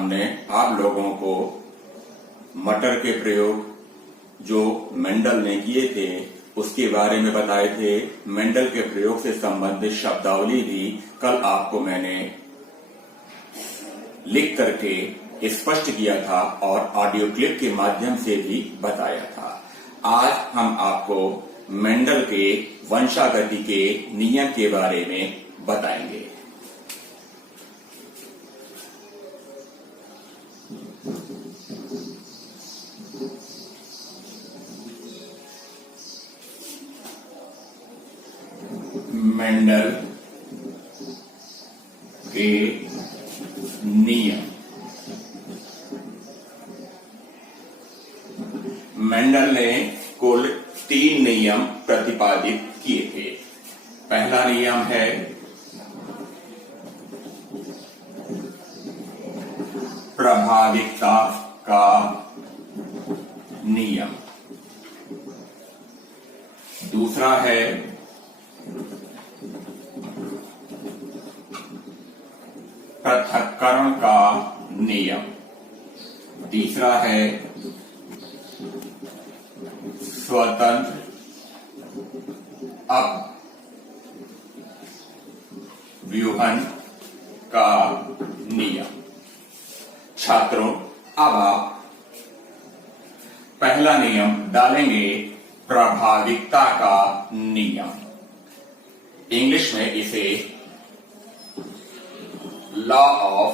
हमने आप लोगों को मटर के प्रयोग जो मेंडल ने किए थे उसके बारे में बताए थे। मेंडल के प्रयोग से संबंधित शब्दावली भी कल आपको मैंने लिख करके स्पष्ट किया था और ऑडियो क्लिप के माध्यम से भी बताया था। आज हम आपको मेंडल के वंशागति के नियम के बारे में बताएंगे। मेंडल के नियम। मेंडल ने कुल 3 नियम प्रतिपादित किए थे। पहला नियम है प्रभाविकता का नियम। दूसरा है पृथक्करण का नियम। तीसरा है स्वतंत्र अपव्यूहन का नियम। छात्रों, अब आप पहला नियम डालेंगे प्रभाविकता का नियम। इंग्लिश में इसे लॉ ऑफ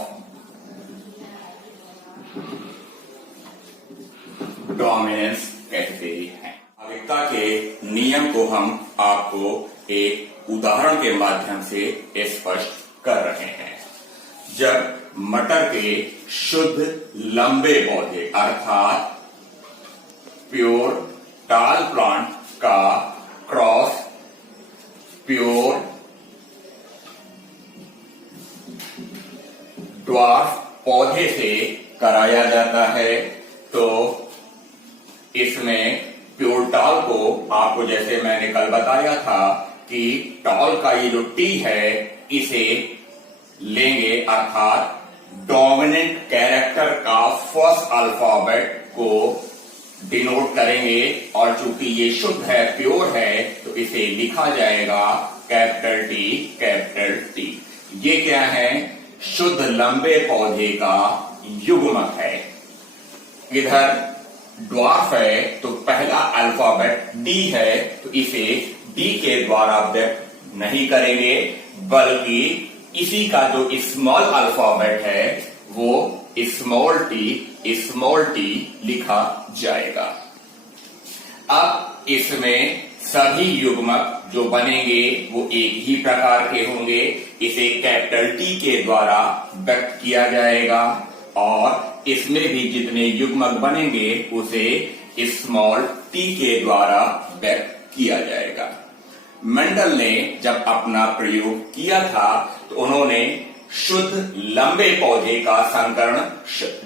डोमिनेंस कहते हैं। प्रभाविकता के नियम को हम आपको एक उदाहरण के माध्यम से स्पष्ट कर रहे हैं। जब मटर के शुद्ध लंबे पौधे अर्थात प्योर टाल प्लांट का क्रॉस प्योर ड्वार्फ पौधे से कराया जाता है तो इसमें प्योर टाल को आपको जैसे मैंने कल बताया था कि टाल का ये जो टी है इसे लेंगे अर्थात डोमिनेंट कैरेक्टर का फर्स्ट अल्फाबेट को डिनोट करेंगे और चूंकि ये शुद्ध है प्योर है तो इसे लिखा जाएगा कैपिटल टी कैपिटल टी। ये क्या है? शुद्ध लंबे पौधे का युग्मक है। इधर ड्वार्फ है तो पहला अल्फाबेट डी है तो इसे डी के द्वारा व्यक्त नहीं करेंगे बल्कि इसी का जो स्मॉल अल्फाबेट है वो स्मॉल टी लिखा जाएगा। अब इसमें सभी युग्मक जो बनेंगे वो एक ही प्रकार के होंगे। इसे कैपिटल टी के द्वारा व्यक्त किया जाएगा और इसमें भी जितने युग्मक बनेंगे उसे स्मॉल टी के द्वारा व्यक्त किया जाएगा। मेंडल ने जब अपना प्रयोग किया था तो उन्होंने शुद्ध लंबे पौधे का संकरण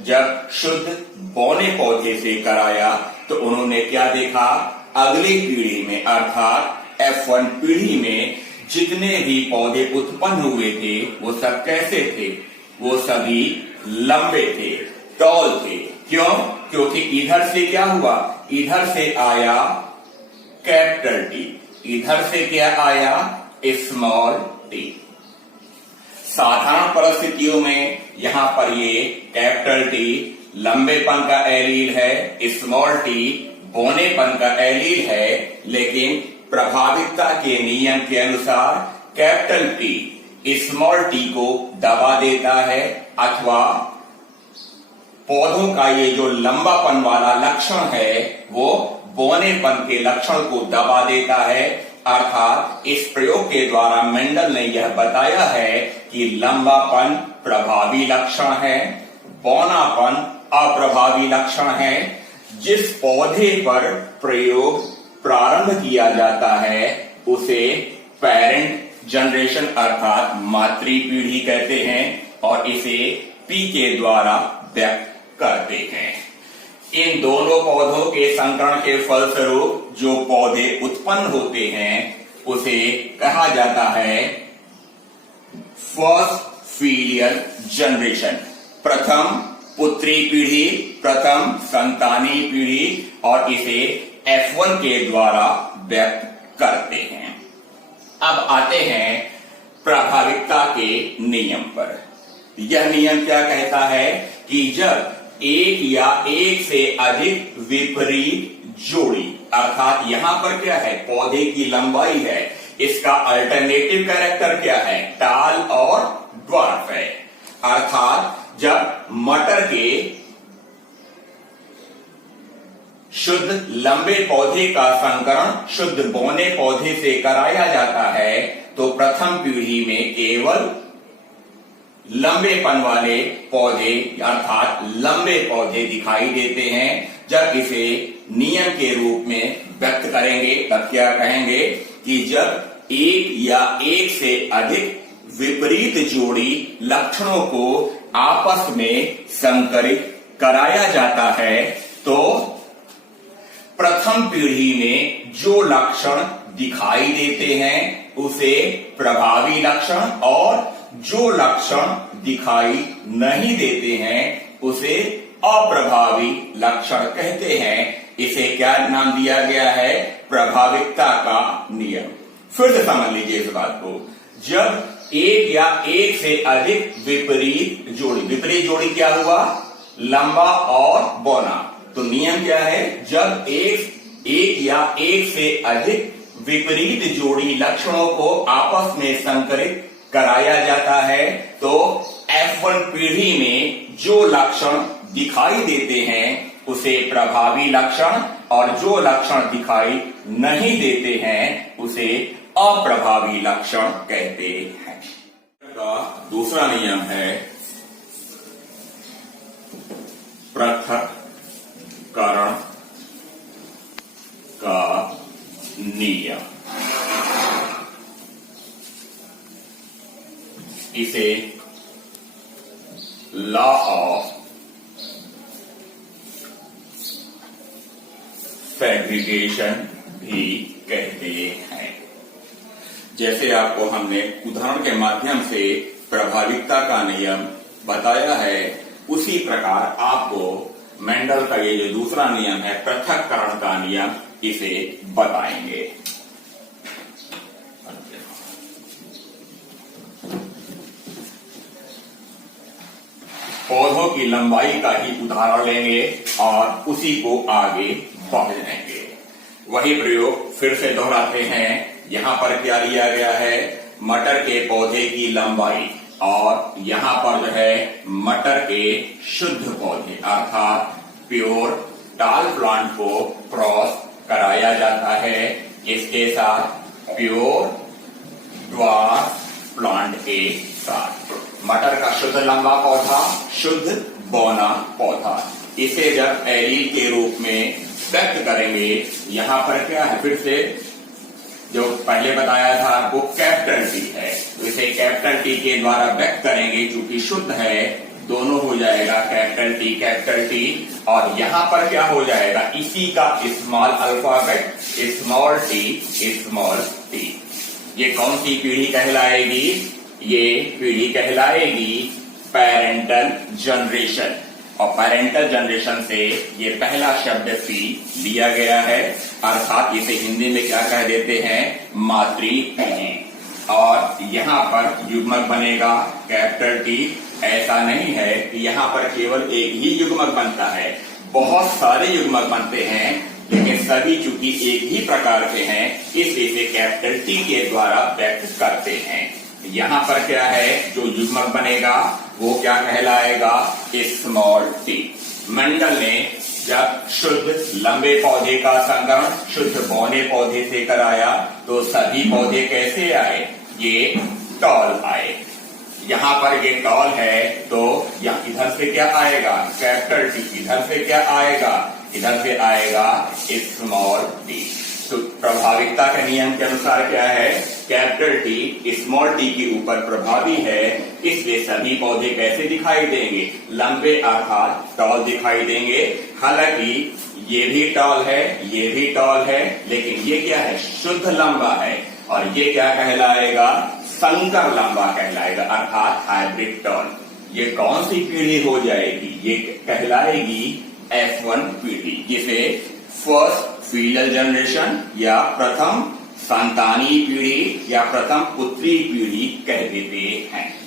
जब शुद्ध बौने पौधे से कराया तो उन्होंने क्या देखा? अगली पीढ़ी में अर्थात F1 पीढ़ी में जितने भी पौधे उत्पन्न हुए थे वो सब कैसे थे? वो सभी लंबे थे, टॉल थे। क्यों? क्योंकि इधर से क्या हुआ? इधर से आया कैपिटल टी, इधर से क्या आया? Small T. साधारण परिस्थितियों में यहां पर ये कैपिटल टी लंबेपन का एलील है, स्मॉल टी बौनेपन का एलील है, लेकिन प्रभाविकता के नियम के अनुसार कैपिटल टी स्मॉल टी को दबा देता है अथवा पौधों का ये जो लंबापन वाला लक्षण है वो बौनेपन के लक्षण को दबा देता है। अर्थात इस प्रयोग के द्वारा मेंडल ने यह बताया है कि लंबापन प्रभावी लक्षण है, बौनापन अप्रभावी लक्षण है। जिस पौधे पर प्रयोग प्रारंभ किया जाता है उसे पेरेंट जनरेशन अर्थात मातृ पीढ़ी कहते हैं और इसे पी के द्वारा व्यक्त करते हैं। इन दोनों पौधों के संकरण के फलस्वरूप जो पौधे उत्पन्न होते हैं उसे कहा जाता है फर्स्ट फीलियल जनरेशन, प्रथम पुत्री पीढ़ी, प्रथम संतानी पीढ़ी, और इसे F1 के द्वारा व्यक्त करते हैं। अब आते हैं प्रभाविकता के नियम पर। यह नियम क्या कहता है कि जब एक या एक से अधिक विपरीत जोड़ी, अर्थात यहां पर क्या है, पौधे की लंबाई है, इसका अल्टरनेटिव कैरेक्टर क्या है, टाल और ड्वार्फ है। अर्थात जब मटर के शुद्ध लंबे पौधे का संकरण शुद्ध बौने पौधे से कराया जाता है तो प्रथम पीढ़ी में केवल लंबेपन वाले पौधे अर्थात लंबे पौधे दिखाई देते हैं। जब इसे नियम के रूप में व्यक्त करेंगे तब क्या कहेंगे कि जब एक या एक से अधिक विपरीत जोड़ी लक्षणों को आपस में संकरित कराया जाता है तो प्रथम पीढ़ी में जो लक्षण दिखाई देते हैं उसे प्रभावी लक्षण, और जो लक्षण दिखाई नहीं देते हैं उसे अप्रभावी लक्षण कहते हैं। इसे क्या नाम दिया गया है, प्रभाविकता का नियम। फिर से समझ लीजिए इस बात को। जब एक या एक से अधिक विपरीत जोड़ी क्या हुआ, लंबा और बौना। तो नियम क्या है, जब एक या एक से अधिक विपरीत जोड़ी लक्षणों को आपस में संकरित कराया जाता है तो F1 पीढ़ी में जो लक्षण दिखाई देते हैं उसे प्रभावी लक्षण, और जो लक्षण दिखाई नहीं देते हैं उसे अप्रभावी लक्षण कहते हैं। का दूसरा नियम है पृथक्करण का नियम। इसे लॉ ऑफ सेग्रीगेशन भी कहते हैं। जैसे आपको हमने उदाहरण के माध्यम से प्रभाविकता का नियम बताया है, उसी प्रकार आपको मेंडल का ये जो दूसरा नियम है पृथक्करण का नियम, इसे बताएंगे। पौधों की लंबाई का ही उदाहरण लेंगे और उसी को आगे बढ़ जाएंगे। वही प्रयोग फिर से दोहराते हैं। यहां पर क्या लिया गया है, मटर के पौधे की लंबाई, और यहां पर जो है मटर के शुद्ध पौधे अर्थात प्योर टाल प्लांट को क्रॉस कराया जाता है इसके साथ प्योर ड्वार्फ प्लांट के साथ। मटर का शुद्ध लंबा पौधा, शुद्ध बौना पौधा, इसे जब एलील के रूप में व्यक्त करेंगे, यहां पर क्या है, फिर से जो पहले बताया था आपको कैपिटल टी है, तो इसे कैपिटल टी के द्वारा व्यक्त करेंगे। चूंकि शुद्ध है दोनों हो जाएगा कैपिटल टी, और यहां पर क्या हो जाएगा, इसी का स्मॉल अल्फाबेट स्मॉल टी। ये कौन सी पीढ़ी कहलाएगी, ये पीढ़ी कहलाएगी पेरेंटल जनरेशन, और पेरेंटल जनरेशन से ये पहला शब्द सी लिया गया है, अर्थात इसे हिंदी में क्या कह देते हैं, मातृ पीढ़ी। और यहां पर युग्मक बनेगा कैपिटल टी। ऐसा नहीं है कि यहां पर केवल एक ही युग्मक बनता है, बहुत सारे युग्मक बनते हैं, लेकिन सभी चूंकि एक ही प्रकार के हैं इसलिए इसे कैपिटल टी के द्वारा व्यक्त करते हैं। यहां पर क्या है, जो युग्मक बनेगा वो क्या कहलाएगा, स्मॉल टी। मेंडल ने जब शुद्ध लंबे पौधे का संकरण शुद्ध बौने पौधे से कराया तो सभी पौधे कैसे आए, ये टॉल आए। यहां पर ये टॉल है तो यहाँ इधर से क्या आएगा, कैपिटल टी, इधर से क्या आएगा, इधर से आएगा स्मॉल टी। तो प्रभाविकता के नियम के अनुसार क्या है, कैपिटल टी स्मॉल टी के ऊपर प्रभावी है, इसलिए सभी पौधे कैसे दिखाई देंगे, लंबे अर्थात टॉल दिखाई देंगे। हालांकि ये भी टॉल है, ये भी टॉल है, लेकिन ये क्या है, शुद्ध लंबा है, और ये क्या कहलाएगा, संकर लंबा कहलाएगा, अर्थात हाइब्रिड टॉल। ये कौन सी पीढ़ी हो जाएगी? ये कहलाएगी F1 पीढ़ी, जिसे फर्स्ट फीटल जनरेशन या प्रथम संतानी पीढ़ी या प्रथम पुत्री पीढ़ी कह देते हैं।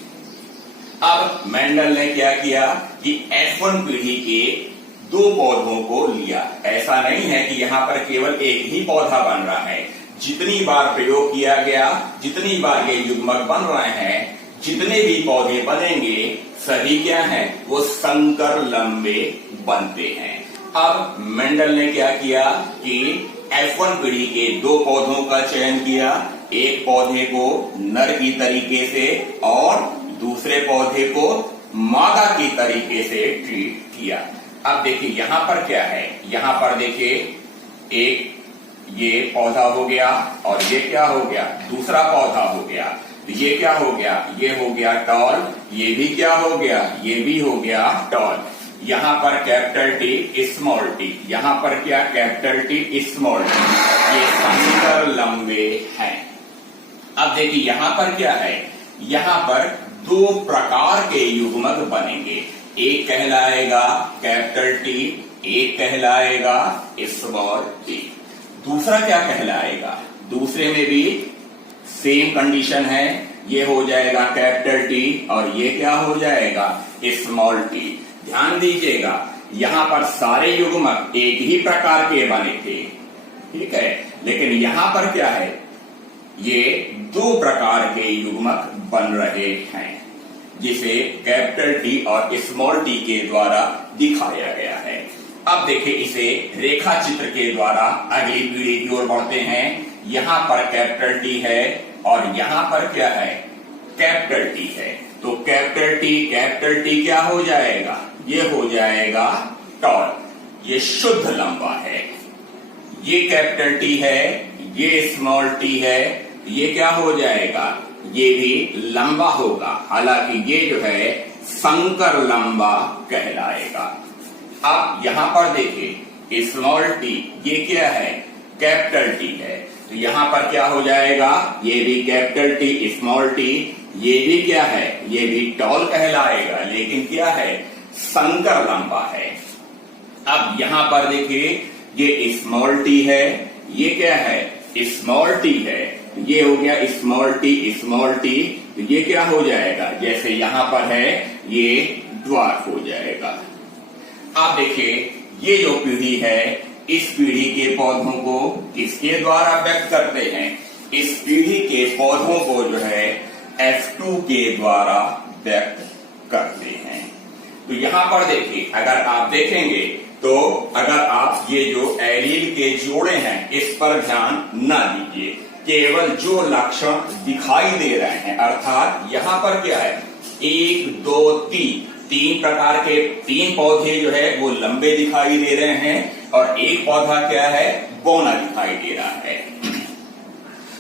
अब मेंडल ने क्या किया कि F1 पीढ़ी के दो पौधों को लिया। ऐसा नहीं है कि यहाँ पर केवल एक ही पौधा बन रहा है, जितनी बार प्रयोग किया गया, जितनी बार ये युग्मक बन रहे हैं, जितने भी पौधे बनेंगे सभी क्या हैं, वो संकर लंबे बनते हैं। अब मेंडल ने क्या किया कि F1 पीढ़ी के दो पौधों का चयन किया, एक पौधे को नर की तरीके से और दूसरे पौधे को मादा की तरीके से ट्रीट किया। अब देखिए यहां पर क्या है, यहां पर देखिए एक ये पौधा हो गया और ये क्या हो गया, दूसरा पौधा हो गया। ये क्या हो गया, ये हो गया टॉल, ये भी क्या हो गया, ये भी हो गया टॉल। यहां पर कैपिटल टी स्मॉल टी, यहां पर क्या कैपिटल टी स्मॉल टी, ये संकर लंबे हैं। अब देखिए यहां पर क्या है, यहां पर दो प्रकार के युग्मक बनेंगे, एक कहलाएगा कैपिटल टी, एक कहलाएगा स्मॉल टी। दूसरा क्या कहलाएगा, दूसरे में भी सेम कंडीशन है, ये हो जाएगा कैपिटल टी और ये क्या हो जाएगा स्मॉल टी। ध्यान दीजिएगा यहां पर सारे युग्मक एक ही प्रकार के बने थे, ठीक है, लेकिन यहां पर क्या है, ये दो प्रकार के युग्मक बन रहे हैं, जिसे कैपिटल टी और स्मॉल टी के द्वारा दिखाया गया है। अब देखिए इसे रेखा चित्र के द्वारा अगली पीढ़ी की ओर बढ़ते हैं। यहां पर कैपिटल टी है और यहां पर क्या है, कैपिटल टी है। तो कैपिटल टी क्या हो जाएगा, ये हो जाएगा टॉल, ये शुद्ध लंबा है। ये कैपिटल टी है, ये स्मॉल टी है, ये क्या हो जाएगा, ये भी लंबा होगा, हालांकि ये जो है संकर लंबा कहलाएगा। अब यहां पर देखिए स्मॉल टी ये क्या है, कैपिटल टी है, तो यहां पर क्या हो जाएगा, ये भी कैपिटल टी स्मॉल टी, ये भी क्या है, ये भी टॉल कहलाएगा, लेकिन क्या है, संकर लंबा है। अब यहां पर देखिए ये स्मॉल टी है, ये क्या है, स्मॉल टी है, ये हो गया स्मॉल टी, तो ये क्या हो जाएगा, जैसे यहां पर है ये ड्वार्फ हो जाएगा। आप देखिए ये जो पीढ़ी है, इस पीढ़ी के पौधों को किसके द्वारा व्यक्त करते हैं, इस पीढ़ी के पौधों को जो है F2 के द्वारा व्यक्त करते हैं। तो यहां पर देखिए अगर आप देखेंगे तो अगर आप ये जो एलील के जोड़े हैं इस पर ध्यान न दीजिए, केवल जो लक्षण दिखाई दे रहे हैं, अर्थात यहां पर क्या है, 1 2 तीन प्रकार के तीन पौधे जो है वो लंबे दिखाई दे रहे हैं और एक पौधा क्या है, बौना दिखाई दे रहा है।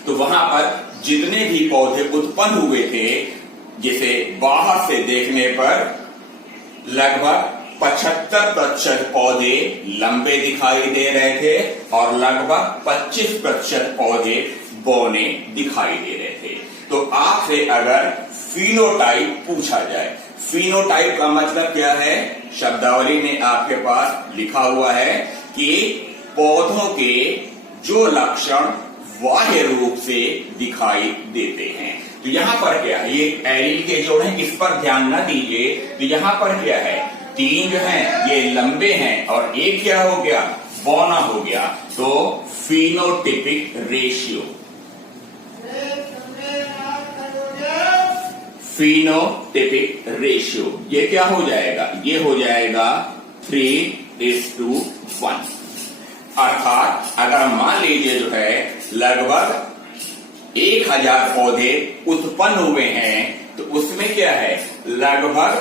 तो वहां पर जितने भी पौधे उत्पन्न हुए थे, जिसे बाहर से देखने पर लगभग 75% पौधे लंबे दिखाई दे रहे थे और लगभग 25% पौधे बौने दिखाई दे रहे थे। तो आपसे अगर फिनोटाइप पूछा जाए, फिनोटाइप का मतलब क्या है, शब्दावली में आपके पास लिखा हुआ है कि पौधों के जो लक्षण बाह्य रूप से दिखाई देते हैं। तो यहां पर क्या है, ये एलील के जोड़ हैं, इस पर ध्यान न दीजिए। तो यहां पर क्या है, 3 जो हैं ये लंबे हैं और एक क्या हो गया, बौना हो गया। तो फिनोटिपिक रेशियो, फिनोटिपिक रेशियो ये क्या हो जाएगा, ये हो जाएगा 3:1। अर्थात अगर मान लीजिए जो है लगभग 1000 पौधे उत्पन्न हुए हैं, तो उसमें क्या है, लगभग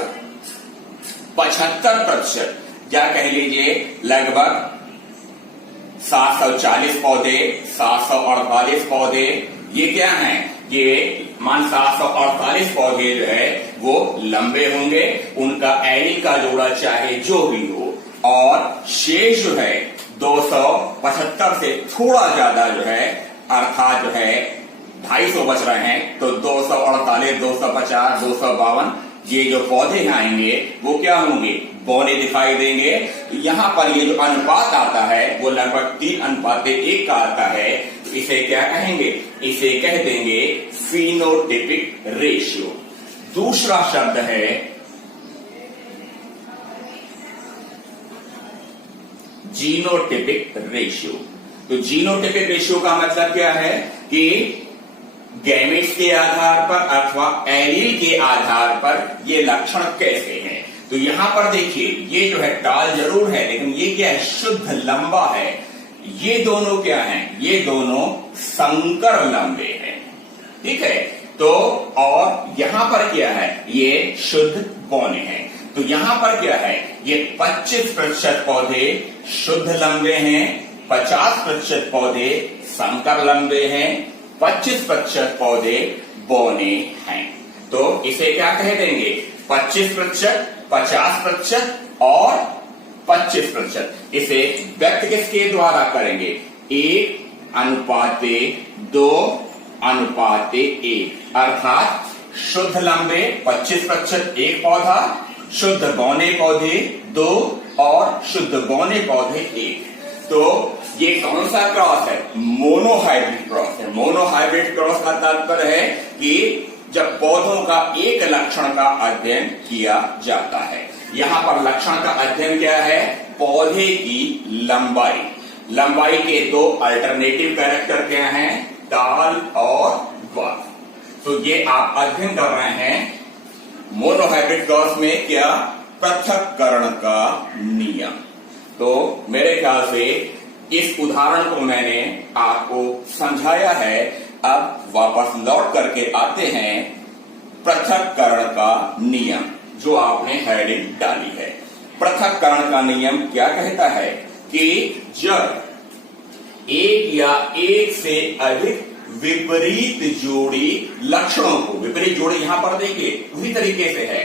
75% या कह लीजिए लगभग 740 पौधे, 748 पौधे, ये क्या हैं, ये मान 748 पौधे जो है वो लंबे होंगे, उनका एलील का जोड़ा चाहे जो भी हो, और शेष जो है 275 से थोड़ा ज्यादा जो है, अर्थात जो है 250 बच रहे हैं, तो 248, 250, 252 ये जो पौधे आएंगे वो क्या होंगे, बौने दिखाई देंगे। तो यहां पर ये जो अनुपात आता है वो लगभग 3:1 का आता है। तो इसे क्या कहेंगे, इसे कह देंगे फिनोटिपिक रेशियो। दूसरा शब्द है जीनोटिपिक रेशियो। तो जीनोटिपिक रेशियो का मतलब क्या है कि गैमेट्स के आधार पर अथवा एलील के आधार पर ये लक्षण कैसे हैं। तो यहां पर देखिए ये जो है टाल जरूर है, लेकिन ये क्या है, शुद्ध लंबा है। ये दोनों क्या हैं, ये दोनों संकर लंबे हैं, ठीक है। तो और यहां पर क्या है, ये शुद्ध बौने हैं। तो यहां पर क्या है, ये 25% पौधे शुद्ध लंबे हैं, 50% पौधे संकर लंबे हैं, 25% पौधे बौने हैं। तो इसे क्या कह देंगे, 25%, 50% और 25%। इसे व्यक्त किसके द्वारा करेंगे, 1:2:1, अर्थात शुद्ध लंबे 25% एक पौधा, शुद्ध बौने पौधे 2 और शुद्ध बौने पौधे 1। तो ये कौन सा क्रॉस है, मोनोहाइब्रिड क्रॉस है। मोनोहाइब्रिड क्रॉस का तात्पर्य है कि जब पौधों का एक लक्षण का अध्ययन किया जाता है। यहां पर लक्षण का अध्ययन क्या है, पौधे की लंबाई। लंबाई के 2 अल्टरनेटिव कैरेक्टर क्या हैं, टाल और ड्वार्फ। तो ये आप अध्ययन कर रहे हैं मोनोहाइब्रिड क्रॉस में क्या, पृथक्करण का नियम। तो मेरे ख्याल से इस उदाहरण को मैंने आपको समझाया है। अब वापस लौट करके आते हैं पृथक्करण का नियम, जो आपने हेडिंग डाली है। पृथक्करण का नियम क्या कहता है कि जब एक या एक से अधिक विपरीत जोड़ी लक्षणों को, विपरीत जोड़ी यहां पर देखिए उसी तरीके से है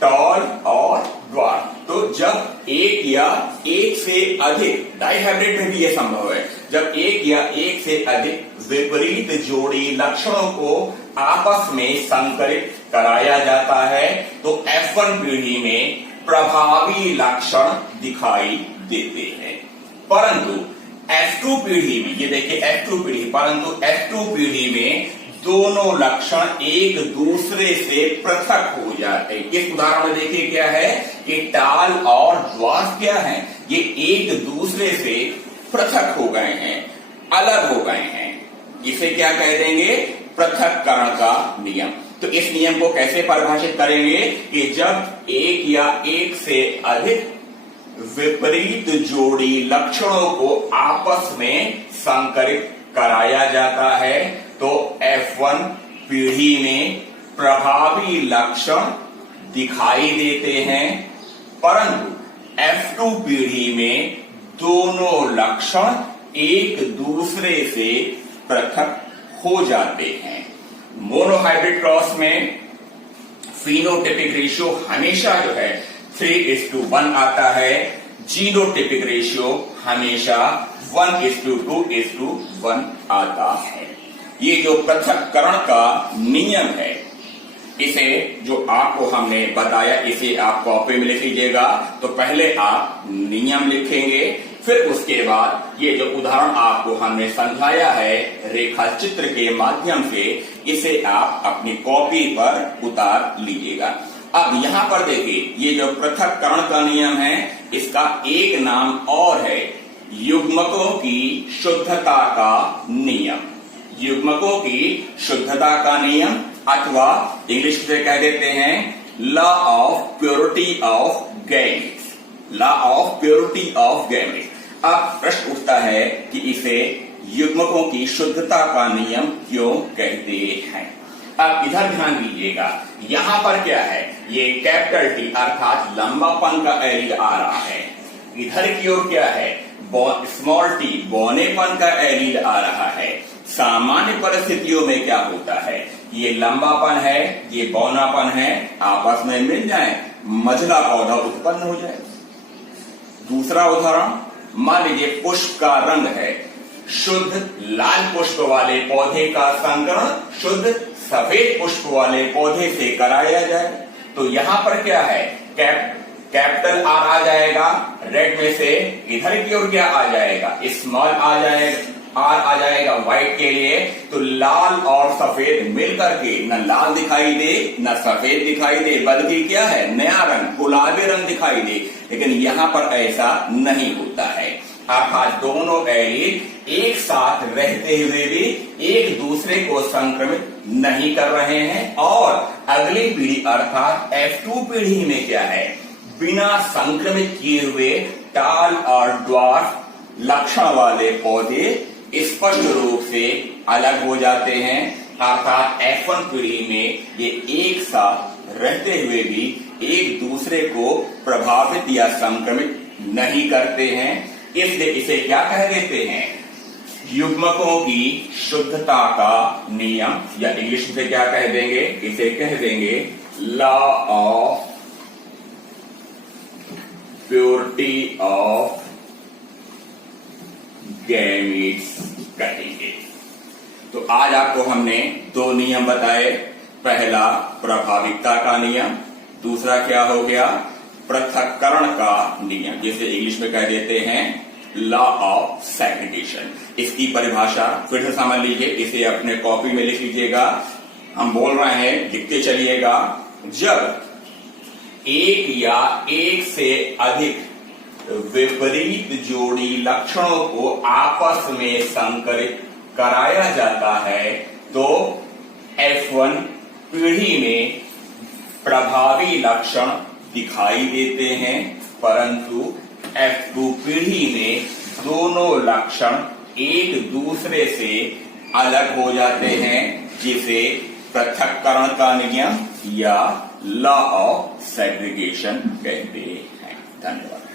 टॉल और ड्वार्फ। तो जब एक या एक से अधिक, डाइहाइब्रिड में भी यह संभव है, जब एक या एक से अधिक विपरीत जोड़ी लक्षणों को आपस में संकरित कराया जाता है तो F1 पीढ़ी में प्रभावी लक्षण दिखाई देते हैं। परंतु F2 पीढ़ी में, ये देखिए F2 पीढ़ी, परंतु F2 पीढ़ी में दोनों लक्षण एक दूसरे से पृथक हो जाते हैं। इस उदाहरण में देखिए क्या है कि टाल और ड्वार्फ क्या है, ये एक दूसरे से पृथक हो गए हैं, अलग हो गए हैं। इसे क्या कह देंगे, पृथक्करण का नियम। तो इस नियम को कैसे परिभाषित करेंगे कि जब एक या एक से अधिक विपरीत जोड़ी लक्षणों को आपस में संकरित कराया जाता है तो F1 पीढ़ी में प्रभावी लक्षण दिखाई देते हैं, परंतु F2 पीढ़ी में दोनों लक्षण एक दूसरे से पृथक हो जाते हैं। मोनोहाइब्रिड क्रॉस में फिनोटिपिक रेशियो हमेशा जो है 3:1 आता है, जीनोटिपिक रेशियो हमेशा 1:2:1 आता है। ये जो पृथक्करण का नियम है, इसे जो आपको हमने बताया, इसे आप कॉपी में लिख लीजिएगा। तो पहले आप नियम लिखेंगे, फिर उसके बाद ये जो उदाहरण आपको हमने समझाया है रेखा चित्र के माध्यम से, इसे आप अपनी कॉपी पर उतार लीजिएगा। अब यहां पर देखिए ये जो पृथक्करण का नियम है, इसका एक नाम और है युग्मकों की शुद्धता का नियम। युग्मकों की शुद्धता का नियम, अथवा इंग्लिश से कह देते हैं law of purity of gametes. Law of purity of gametes. अब प्रश्न उठता है कि इसे युग्मकों की शुद्धता का नियम क्यों कहते हैं। अब इधर ध्यान दीजिएगा, यहां पर क्या है, ये कैपिटल टी अर्थात लंबापन का एलील आ रहा है। इधर की ओर क्या है, स्मॉल टी बौनेपन का एलील आ रहा है। सामान्य परिस्थितियों में क्या होता है, ये लंबापन है, ये बौनापन है, आपस में मिल जाए, मझला पौधा उत्पन्न हो जाए। दूसरा उदाहरण, मान लीजिए पुष्प का रंग है, शुद्ध लाल पुष्प वाले पौधे का संकरण शुद्ध सफेद पुष्प वाले पौधे से कराया जाए तो यहां पर क्या है, कैपिटल आर आ जाएगा, रेड में से इधर की ओर क्या आ जाएगा, स्मॉल आ जाएगा, आर आ जाएगा व्हाइट के लिए। तो लाल और सफेद मिलकर के न लाल दिखाई दे न सफेद दिखाई दे, बल्कि क्या है, नया रंग गुलाबी रंग दिखाई दे। लेकिन यहां पर ऐसा नहीं होता है, अर्थात दोनों एलील एक साथ रहते हुए भी एक दूसरे को संक्रमित नहीं कर रहे हैं। और अगली पीढ़ी अर्थात F2 पीढ़ी में क्या है, बिना संक्रमित किए हुए टाल और ड्वार्फ लक्षण वाले पौधे स्पष्ट रूप से अलग हो जाते हैं। अर्थात F1 पीढ़ी में ये एक साथ रहते हुए भी एक दूसरे को प्रभावित या संक्रमित नहीं करते हैं। इसलिए इसे क्या कह देते हैं, युग्मकों की शुद्धता का नियम, या इंग्लिश में क्या कह देंगे, इसे कह देंगे law of purity of gametes कहेंगे। तो आज आपको हमने दो नियम बताए, पहला प्रभाविकता का नियम, दूसरा क्या हो गया, पृथक्करण का नियम, जिसे इंग्लिश में कह देते हैं लॉ ऑफ सेग्रीगेशन। इसकी परिभाषा फिर से समझ लीजिए, इसे अपने कॉपी में लिख लीजिएगा, हम बोल रहे हैं, लिखते चलिएगा। जब एक या एक से अधिक विपरीत जोड़ी लक्षणों को आपस में संकरित कराया जाता है तो F1 पीढ़ी में प्रभावी लक्षण दिखाई देते हैं, परंतु F2 पीढ़ी में दोनों लक्षण एक दूसरे से अलग हो जाते हैं, जिसे पृथक्करण का नियम या लॉ ऑफ सेग्रीगेशन कहते हैं। धन्यवाद।